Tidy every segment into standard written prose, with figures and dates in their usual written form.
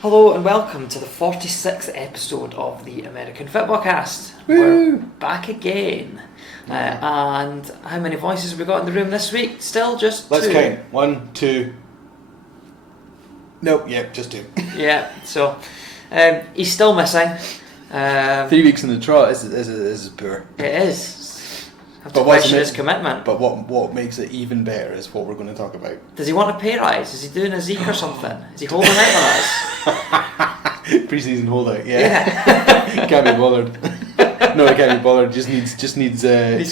Hello and welcome to the 46th episode of the American Fitbaw Cast. Woo! We're back again. And how many voices have we got in the room this week? Still just Let's two. count. 1, 2. Nope, yep, just 2. Yeah, so he's still missing. 3 weeks in the trot is poor. It is. Have to But what's question his amazing- commitment. But what makes it even better is what we're going to talk about. Does he want a pay rise? Is he doing a Zeke or something? Is he holding out on us? Pre-season holdout, yeah. Can't be bothered. No, he can't be bothered. Just needs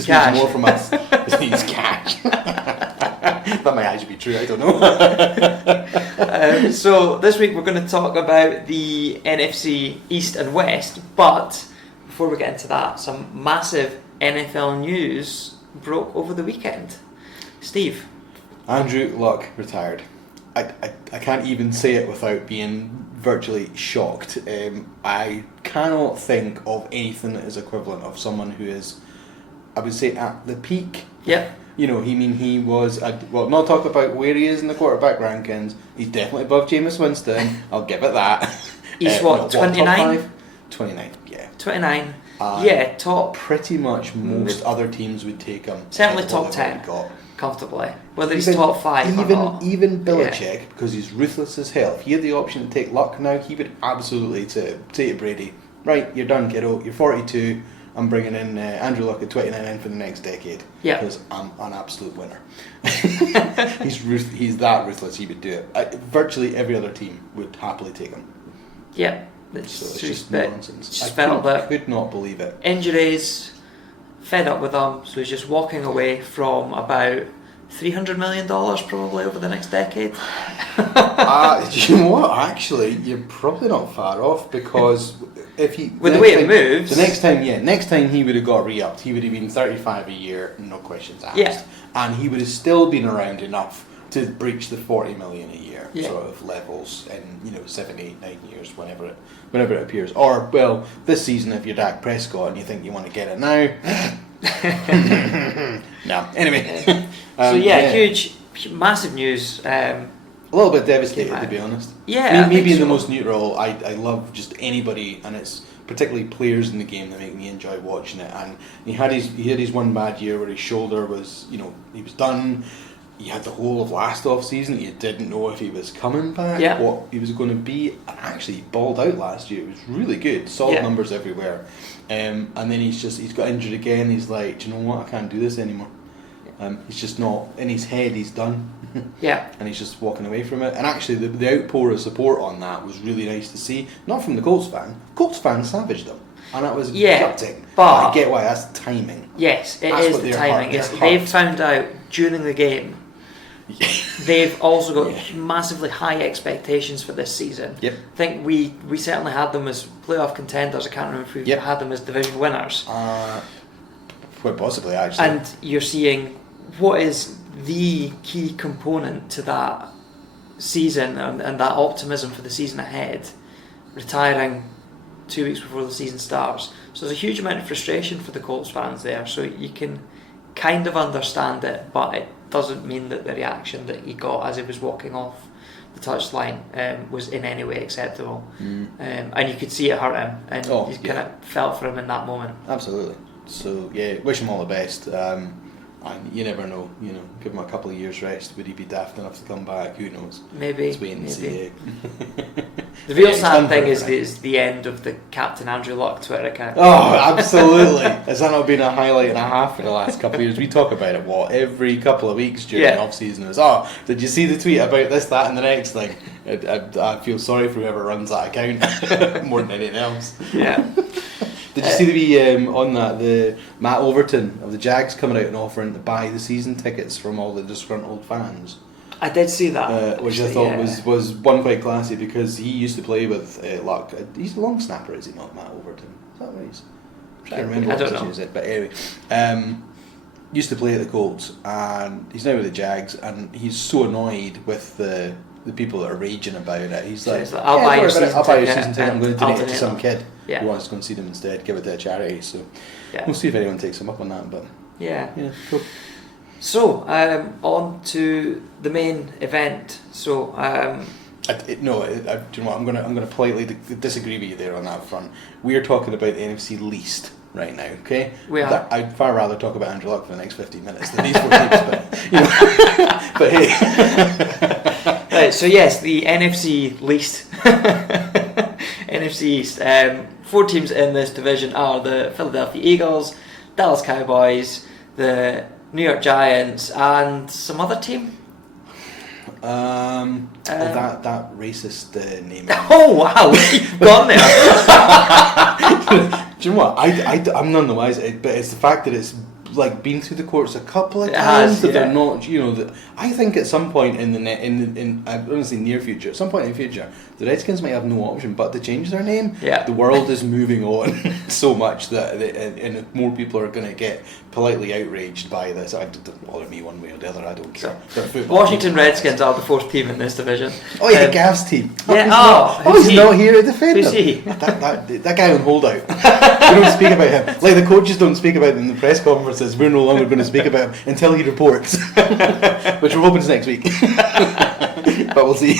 cash. more from us. Just needs cash. That might actually be true. I don't know. So this week we're going to talk about the NFC East and West. But before we get into that, some massive NFL news broke over the weekend. Steve. Andrew Luck retired. I can't even say it without being virtually shocked. I cannot think of anything that is equivalent of someone who is, I would say, at the peak. Yep. You know, he was, not talk about where he is in the quarterback rankings. He's definitely above Jameis Winston. I'll give it that. He's what, 29? 29, yeah. 29. Yeah, top. Pretty much most other teams would take him. Certainly at top what 10. he got. Comfortably. Whether he's top 5 or not. Even Belichick, because he's ruthless as hell, if he had the option to take Luck now, he would absolutely say to Brady, right, you're done, kiddo, you're 42, I'm bringing in Andrew Luck at 29 for the next decade. Yeah. Because I'm an absolute winner. He's that ruthless, he would do it. Virtually every other team would happily take him. Yeah. So it's just but nonsense. Just felt that could not believe it. injuries, fed up with them, so he's just walking away from about $300 million probably over the next decade. You know what? Actually, you're probably not far off, because if he With the way it moves, the next time he would have got re-upped, he would have been 35 a year, no questions asked. Yeah. And he would have still been around enough to breach the 40 million a year sort of levels in 7, 8, 9 years, whenever it appears. Or this season, if you're Dak Prescott and you think you want to get it now. No. Anyway. huge, massive news. A little bit devastated, to be honest. Yeah, maybe in so. the most neutral. I love just anybody, and it's particularly players in the game that make me enjoy watching it. And he had his one bad year where his shoulder was, he was done. He had the whole of last off season. You didn't know if he was coming back, what he was going to be. And actually, he balled out last year. It was really good, solid numbers everywhere. And then he's got injured again. He's like, do you know what? I can't do this anymore. He's just not in his head. He's done. Yeah. And he's just walking away from it. And actually, the outpour of support on that was really nice to see. Not from the Colts fan. Colts fans savaged them, and that was gutting. But I get why. That's timing. Yes, that's the timing. They've found out during the game. They've also got massively high expectations for this season. Yep. I think we certainly had them as playoff contenders. I can't remember if we had them as division winners. Quite possibly, actually. And you're seeing what is the key component to that season and that optimism for the season ahead, retiring 2 weeks before the season starts. So there's a huge amount of frustration for the Colts fans there. So you can kind of understand it, but it doesn't mean that the reaction that he got as he was walking off the touchline was in any way acceptable. And you could see it hurt him, and you kind of felt for him in that moment. Absolutely. So wish him all the best. And you never know, give him a couple of years rest. Would he be daft enough to come back? Who knows? Maybe. Let's wait and see. The real sad thing is the end of the Captain Andrew Luck Twitter account. Oh, absolutely. Has that not been a highlight and a half for the last couple of years? We talk about it, every couple of weeks during the off-season. It was, did you see the tweet about this, that and the next thing? I feel sorry for whoever runs that account more than anything else. Yeah. Did you see the Matt Overton of the Jags coming out and offering to buy the season tickets from all the disgruntled fans? I did see that. Which I thought was one quite classy, because he used to play with Luck. He's a long snapper, is he not, Matt Overton? Is that right? I'm trying to remember what position is it, but anyway. Used to play at the Colts, and he's now with the Jags, and he's so annoyed with the people that are raging about it. He's like, I'll buy your season ticket. I'm going to donate it to some kid who wants to go and see them instead, give it to a charity. So we'll see if anyone takes him up on that. But yeah, cool. So on to the main event. So No, do you know what? I'm gonna politely disagree with you there on that front. We're talking about the NFC least right now, okay? We are. I'd far rather talk about Andrew Luck for the next 15 minutes than these 4 teams, but you know. But hey. Right. So yes, the NFC least, NFC East. 4 teams in this division are the Philadelphia Eagles, Dallas Cowboys, the New York Giants, and some other team. That racist name. Oh wow, you've gone there. Do you know what? I'm none the wiser, but it's the fact that it's like been through the courts a couple of It times has, that yeah. they're not. You know, that I think at some point in I don't want to say near future, at some point in the future, the Redskins might have no option but to change their name. Yeah. The world is moving on so much that and more people are going to get politely outraged by this. It doesn't bother me one way or the other. I don't care. They're football Washington people. Redskins are the 4th team in this division. Oh yeah, Gav's team. Yeah. He's not here to defend Who's them. he? That guy on holdout. We don't speak about him. Like the coaches don't speak about him in the press conferences. We're no longer going to speak about him until he reports, which we're hoping is next week. But we'll see.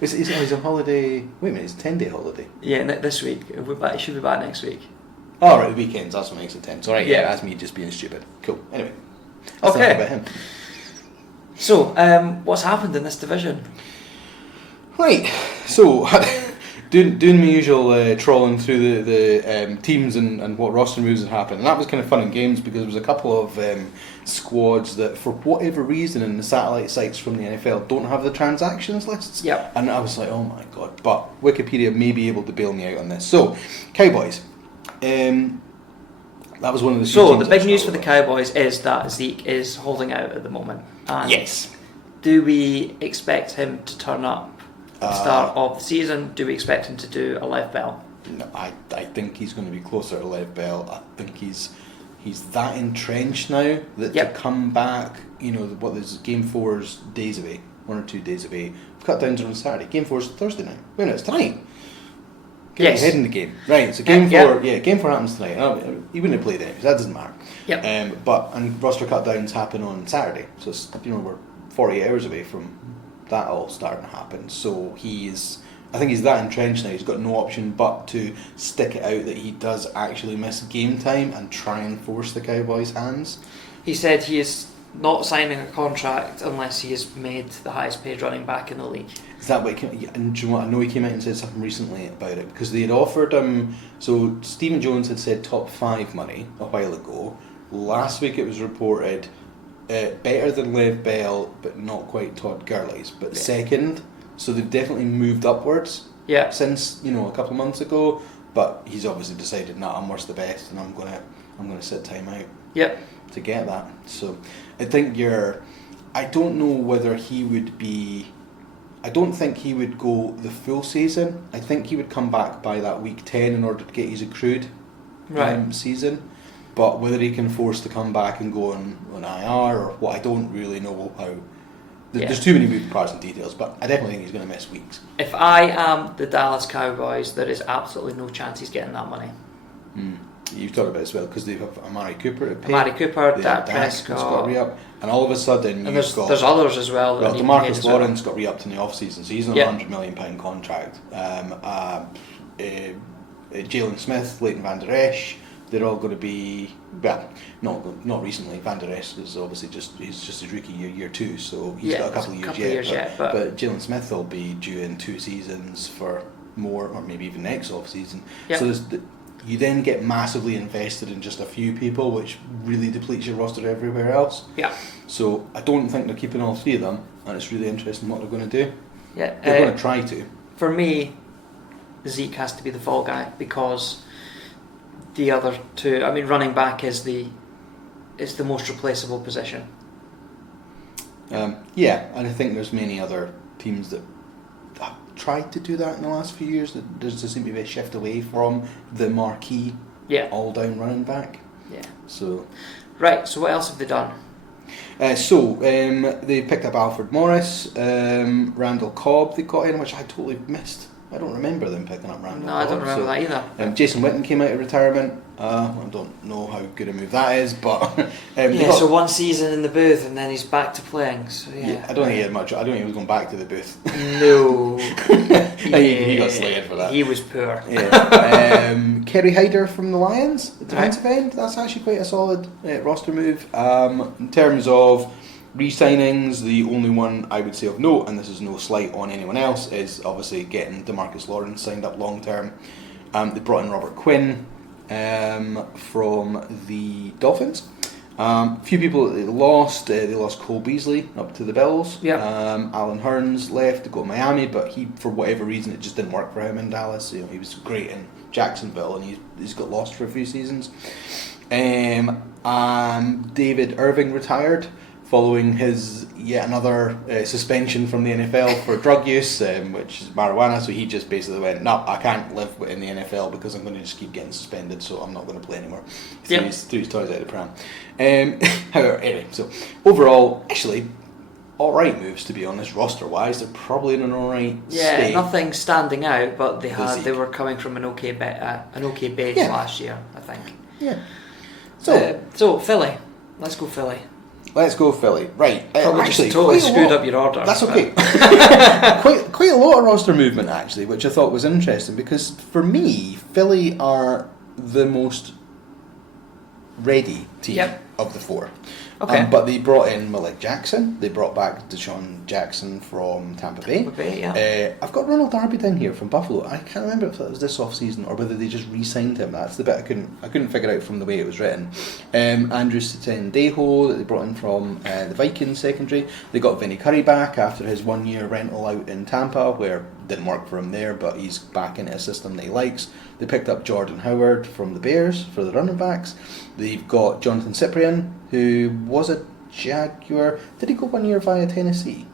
He's on holiday. Wait a minute, it's a 10-day holiday. Yeah, this week. He should be back next week. Oh right, the weekends. That's what makes it 10. So right, yeah, Yeah. that's me just being stupid. Cool. Anyway, that's Okay. about him. So, what's happened in this division? Right, so doing my usual trawling through the teams and what roster moves had happened, and that was kind of fun and games because there was a couple of squads that for whatever reason in the satellite sites from the NFL don't have the transactions lists. Yep. And I was like, oh my god, but Wikipedia may be able to bail me out on this. So, Cowboys. That was one of the So, teams the big I news for the struggled Cowboys is that Zeke is holding out at the moment. with. And Yes. do we expect him to turn up at the start of the season? Do we expect him to do a left bell? No, I think he's going to be closer to Lev Bell. I think he's that entrenched now that Yep. to come back, you know, what is Game 4's days away, 1 or 2 days away. Cut downs are on Saturday. Game 4's Thursday night. Wait, no, it's tonight. Get Yes. ahead in the game. Right, so Game Yeah. 4, yeah, Game 4 happens tonight. He wouldn't have played it, that doesn't matter. Yep. And roster cut downs happen on Saturday. So it's, you know, we're 48 hours away from that all starting to happen. So I think he's that entrenched now. He's got no option but to stick it out that he does actually miss game time and try and force the Cowboys' hands. He said he is not signing a contract unless he is made the highest paid running back in the league. Is that what? And do you know what? I know he came out and said something recently about it because they had offered him. So Stephen Jones had said top 5 money a while ago. Last week it was reported better than Lev Bell, but not quite Todd Gurley's, but Yeah. second. So they've definitely moved upwards Yeah. since, you know, a couple of months ago. But he's obviously decided, nah, I'm worth the best, and I'm gonna sit time out Yep. to get that. So I think I don't know whether he would be. I don't think he would go the full season. I think he would come back by that week 10 in order to get his accrued season. But whether he can afford to come back and go on IR or what, I don't really know how. There's too many moving parts and details, but I definitely think he's going to miss weeks. If I am the Dallas Cowboys, there is absolutely no chance he's getting that money. You've talked about it as well because they have Amari Cooper to pay. Amari Cooper, They Dak have Dak's got Prescott, re-up, and all of a sudden and you've got there's others as well. well, that need to be paid DeMarcus as well. Lawrence got re-upped in the off-season, so he's on Yeah. a £100 million contract. Jalen Smith, Leighton Van Der Esch, they're all going to be, well, not recently. Van Der Esch is obviously he's just his rookie year 2, so he's got a couple of years yet. But Jalen Smith will be due in 2 seasons for more, or maybe even next off-season. Yep. So you then get massively invested in just a few people, which really depletes your roster everywhere else. Yeah. So I don't think they're keeping all 3 of them, and it's really interesting what they're going to do. Yeah. They're going to try to. For me, Zeke has to be the fall guy because the other 2, I mean, running back is the most replaceable position. Yeah, and I think there's many other teams that have tried to do that in the last few years. That there seems to be a shift away from the marquee all-down running back. Yeah. So. Right. So what else have they done? They picked up Alfred Morris, Randall Cobb they got in, which I totally missed. I don't remember them picking up Randall. No, I don't remember that either. Jason Witten came out of retirement. I don't know how good a move that is, but so one season in the booth and then he's back to playing. So yeah, I don't think he had much. I don't think he was going back to the booth. No, he got slated for that. He was poor. Yeah. Kerry Hyder from the Lions, the defensive end. That's actually quite a solid roster move. In terms of re-signings, the only one I would say of note, and this is no slight on anyone else, is obviously getting DeMarcus Lawrence signed up long term. They brought in Robert Quinn from the Dolphins. A few people that they lost. They lost Cole Beasley up to the Bills. Yep. Alan Hearns left to go to Miami, but he, for whatever reason, it just didn't work for him in Dallas. He was great in Jacksonville, and he's got lost for a few seasons. And David Irving retired following his yet another suspension from the NFL for drug use, which is marijuana. So he just basically went, no, I can't live in the NFL because I'm going to just keep getting suspended, so I'm not going to play anymore. Threw his toys out of the pram. However, anyway, so overall, actually, alright moves, to be honest, roster-wise. They're probably in an alright state. Nothing standing out, but they were coming from an okay base last year, I think. Yeah. So Philly. Let's go Philly. Let's go Philly. Right. Probably actually, just totally screwed up your order. That's okay. quite a lot of roster movement, actually, which I thought was interesting, because for me, Philly are the most ready team of the four. Okay. But they brought in Malik Jackson. They brought back Deshaun Jackson from Tampa Bay. I've got Ronald Darby down here from Buffalo. I can't remember if that was this off-season or whether they just re-signed him. That's the bit I couldn't figure out from the way it was written. Andrew Sendejo that they brought in from the Vikings secondary. They got Vinny Curry back after his 1 year rental out in Tampa, where it didn't work for him there, but he's back into a system that he likes. They picked up Jordan Howard from the Bears for the running backs. They've got Jonathan Cyprien, who was a Jaguar. Did he go 1 year via Tennessee?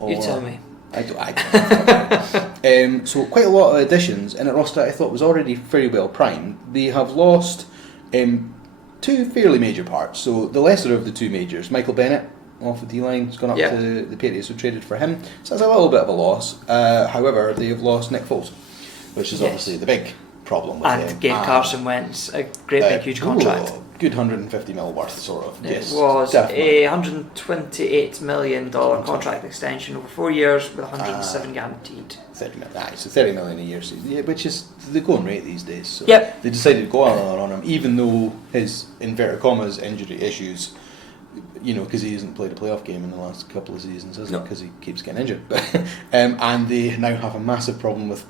You tell me. I don't. So quite a lot of additions in a roster I thought was already very well primed. They have lost two fairly major parts. So the lesser of the two majors, Michael Bennett off the D-line, has gone up to the Patriots, who traded for him. So that's a little bit of a loss. However, they have lost Nick Foles, which is obviously the big problem with him. And gave Carson Wentz a great big huge contract. Good 150 mil worth, sort of. It yes, was definitely. a $128 million contract extension over 4 years with 107 guaranteed. 30 million, so 30 million a year, so, which is the going rate these days. So Yep. They decided to go on him, even though his inverted commas injury issues, because he hasn't played a playoff game in the last couple of seasons, hasn't he? Because he keeps getting injured. And they now have a massive problem with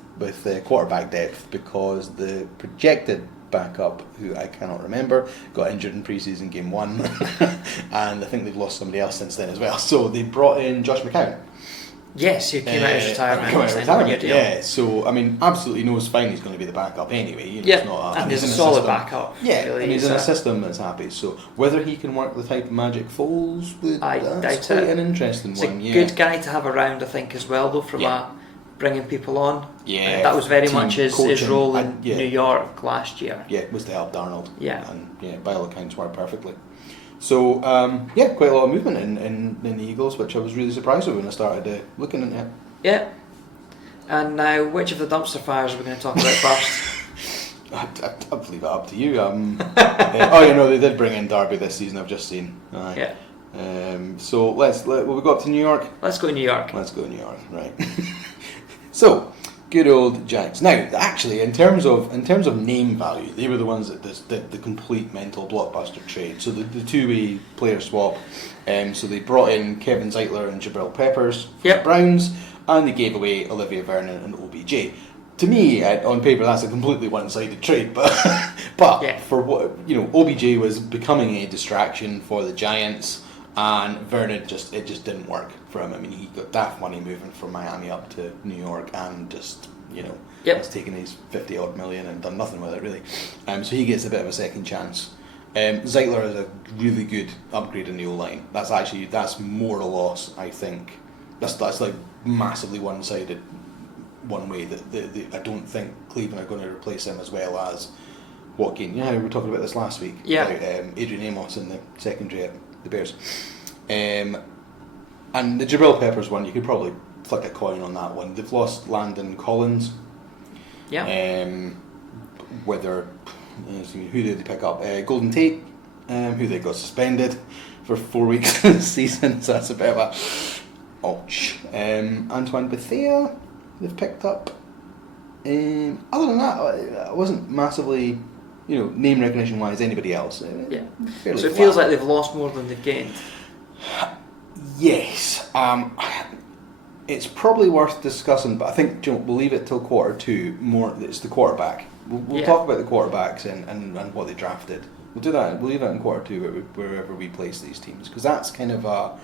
quarterback depth, because the projected backup, who I cannot remember, got injured in pre-season game 1, and I think they've lost somebody else since then as well. So they brought in Josh McCown. Yes, who came out of retirement. Yeah, so I mean, absolutely knows fine he's going to be the backup anyway. It's not and he's a solid backup. Yeah, really, and he's in a system that's happy. So whether he can work the type of magic Foles, that's quite an interesting one. It's a good guy to have around, I think, as well, though, from bringing people on. Yeah, that was very much his role in New York last year. Yeah, was to help Darnold. Yeah, and by all accounts worked perfectly. So quite a lot of movement in the Eagles, which I was really surprised with when I started looking into it. Yeah. And now, which of the dumpster fires are we going to talk about first? I'll leave it up to you. They did bring in Darby this season. I've just seen. Yeah. So will we go up to New York? Let's go to New York. Let's go to New York, right? So, good old Giants. Now, actually, in terms of name value, they were the ones that did the complete mental blockbuster trade. So the two-way player swap. So they brought in Kevin Zeitler and Jabril Peppers for the Browns, and they gave away Olivia Vernon and OBJ. To me, on paper, that's a completely one-sided trade, but for what OBJ was becoming a distraction for the Giants. And Vernon it just didn't work for him. I mean, he got daft money moving from Miami up to New York, and just has taken his 50 odd million and done nothing with it really. So he gets a bit of a second chance. Zeitler is a really good upgrade in the O-line. That's more a loss, I think. That's like massively one-sided, one way. That I don't think Cleveland are going to replace him as well as Joaquin. We were talking about this last week. Yeah. About Adrian Amos in the secondary at the Bears. And the Jabril Peppers one, you could probably flick a coin on that one. They've lost Landon Collins Yeah. Whether who did they pick up? Golden Tate, who they got suspended for 4 weeks this season, so that's a bit of a ouch. Antoine Bethea they've picked up. Other than that, I wasn't massively, name recognition wise, anybody else. Yeah. Fairly So it flat. feels like they've lost more than they've gained. Yes. It's probably worth discussing, but I think we'll leave it till quarter two. More, it's the quarterback. We'll talk about the quarterbacks and what they drafted. We'll do that. We'll leave that in quarter two wherever we place these teams, because that's kind of a.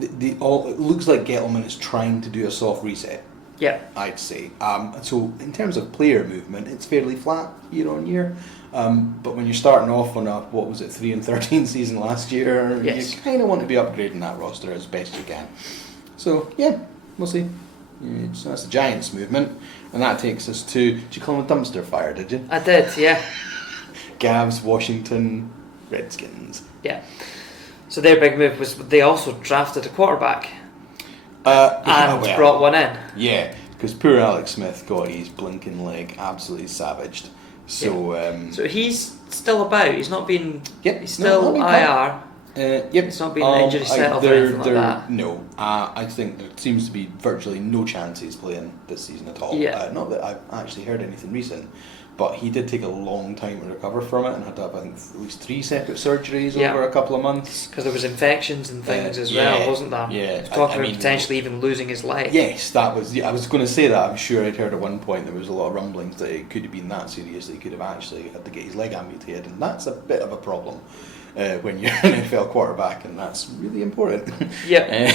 It looks like Gettleman is trying to do a soft reset. Yeah. I'd say. So in terms of player movement, it's fairly flat year on year. But when you're starting off on a 3-13 season last year, yes. You kind of want to be upgrading that roster as best you can. So yeah, we'll see. So that's the Giants movement, and that takes us to. Did you call them a dumpster fire? Did you? I did, yeah. Gavs, Washington Redskins. Yeah. So their big move was they also drafted a quarterback and brought one in. Yeah, because poor Alex Smith got his blinking leg absolutely savaged. So so he's still about. He's not been. Yep, He's still IR. Yep. It's not been injury settled or anything like that. No, I think there seems to be virtually no chance he's playing this season at all. Yeah. Not that I've actually heard anything recent, but he did take a long time to recover from it and had to have, I think, at least 3 separate surgeries over a couple of months. Because there was infections and things as well, wasn't there? Yeah. Talking about potentially even losing his leg. Yes, that was. I was going to say that. I'm sure I'd heard at one point there was a lot of rumblings that it could have been that serious that he could have actually had to get his leg amputated, and that's a bit of a problem when you're an NFL quarterback, and that's really important. Yeah.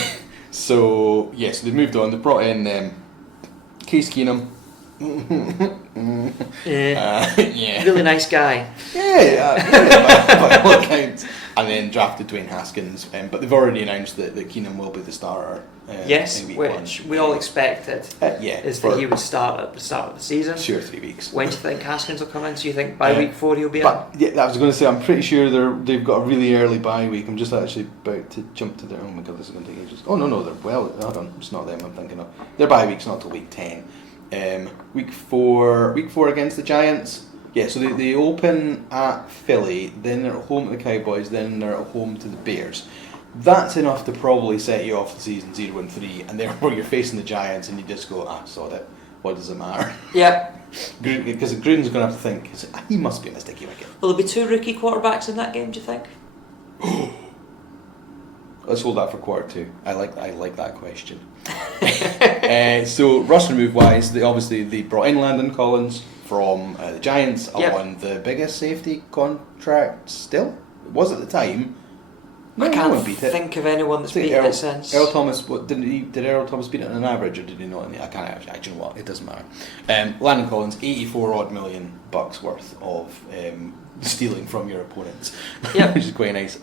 So yes, they moved on. They brought in Case Keenum. Yeah. Really nice guy. By all accounts. And then drafted Dwayne Haskins, but they've already announced that Keenum will be the starter. Yes, in week which 1. we all expected. That he would start at the start of the season. Sure, 3 weeks. When do you think Haskins will come in? Do you think by week 4 he'll be in? Yeah, I was going to say, I'm pretty sure they've got a really early bye week. I'm just actually about to jump to their. Oh my god, this is going to take ages. Oh no, they're hold on, it's not them I'm thinking of. Their bye week's not till week 10. Week 4 against the Giants. Yeah, so they open at Philly, then they're at home to the Cowboys, then they're at home to the Bears. That's enough to probably set you off the season 0-3, and therefore you're facing the Giants and you just go, sod it, what does it matter? Yeah. Because Gruden's going to have to think, he must be in a sticky wicket. Will there be 2 rookie quarterbacks in that game, do you think? Let's hold that for quarter 2. I like that question. So roster move wise, they brought in Landon Collins from the Giants on the biggest safety contract still. It was at the time. I can't think of anyone that's beaten it since. Earl Thomas, did Earl Thomas beat it on an average or did he not? I can't actually. You know what? It doesn't matter. Landon Collins, $84 million worth of stealing from your opponents, which is quite nice.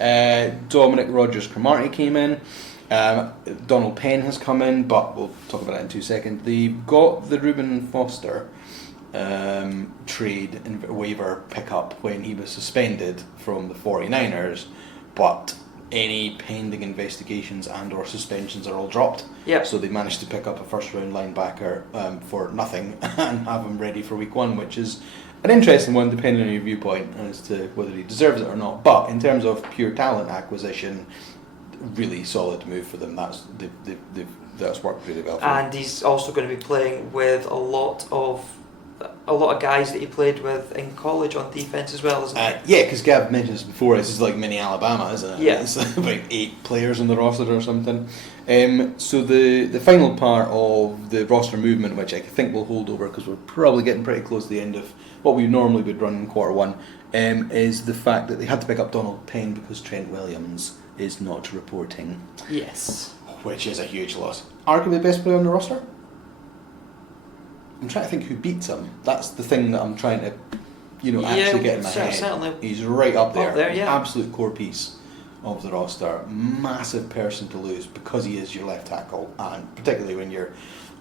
Dominic Rodgers-Cromartie came in. Donald Penn has come in, but we'll talk about it in 2 seconds. They've got the Reuben Foster trade and waiver pickup when he was suspended from the 49ers, but any pending investigations and or suspensions are all dropped. So they managed to pick up a first round linebacker for nothing and have him ready for week 1, which is an interesting one depending on your viewpoint as to whether he deserves it or not. But in terms of pure talent acquisition, really solid move for them. That's worked really well for and him. He's also going to be playing with a lot of guys that he played with in college on defense as well, isn't it? Yeah, because Gav mentioned this before. This is like mini Alabama, isn't it? Yeah, it's about 8 players on the roster or something. So the final part of the roster movement, which I think we'll hold over because we're probably getting pretty close to the end of what we normally would run in quarter 1, is the fact that they had to pick up Donald Penn because Trent Williams is not reporting. Yes. Which is a huge loss. Arguably the best player on the roster? I'm trying to think who beats him. That's the thing that I'm trying to, actually get in my head. Certainly. He's right up there. Yeah. Absolute core piece of the roster. Massive person to lose because he is your left tackle, and particularly when you're,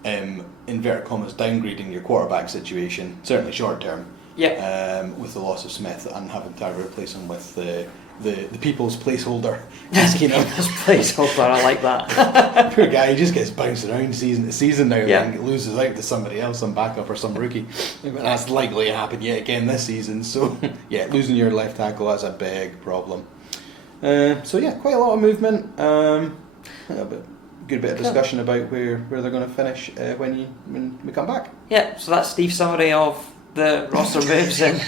inverted commas, downgrading your quarterback situation, certainly short term. Yeah. With the loss of Smith and having to replace him with the people's placeholder asking him. This placeholder, I like that. Poor guy, he just gets bounced around season to season now Yeah. and loses out to somebody else, some backup or some rookie. But that's likely to happen yet again this season. So yeah, losing your left tackle, that's a big problem. So yeah, quite a lot of movement. Good bit of discussion about where they're going to finish when we come back. Yeah, so that's Steve's summary of the roster moves and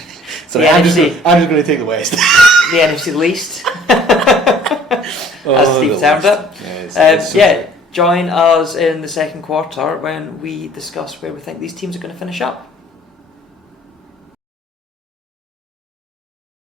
Sorry, the I'm just NFC, going to take the West. the NFC least. As Steve termed it. Yeah, it's so yeah, join us in the second quarter when we discuss where we think these teams are going to finish up.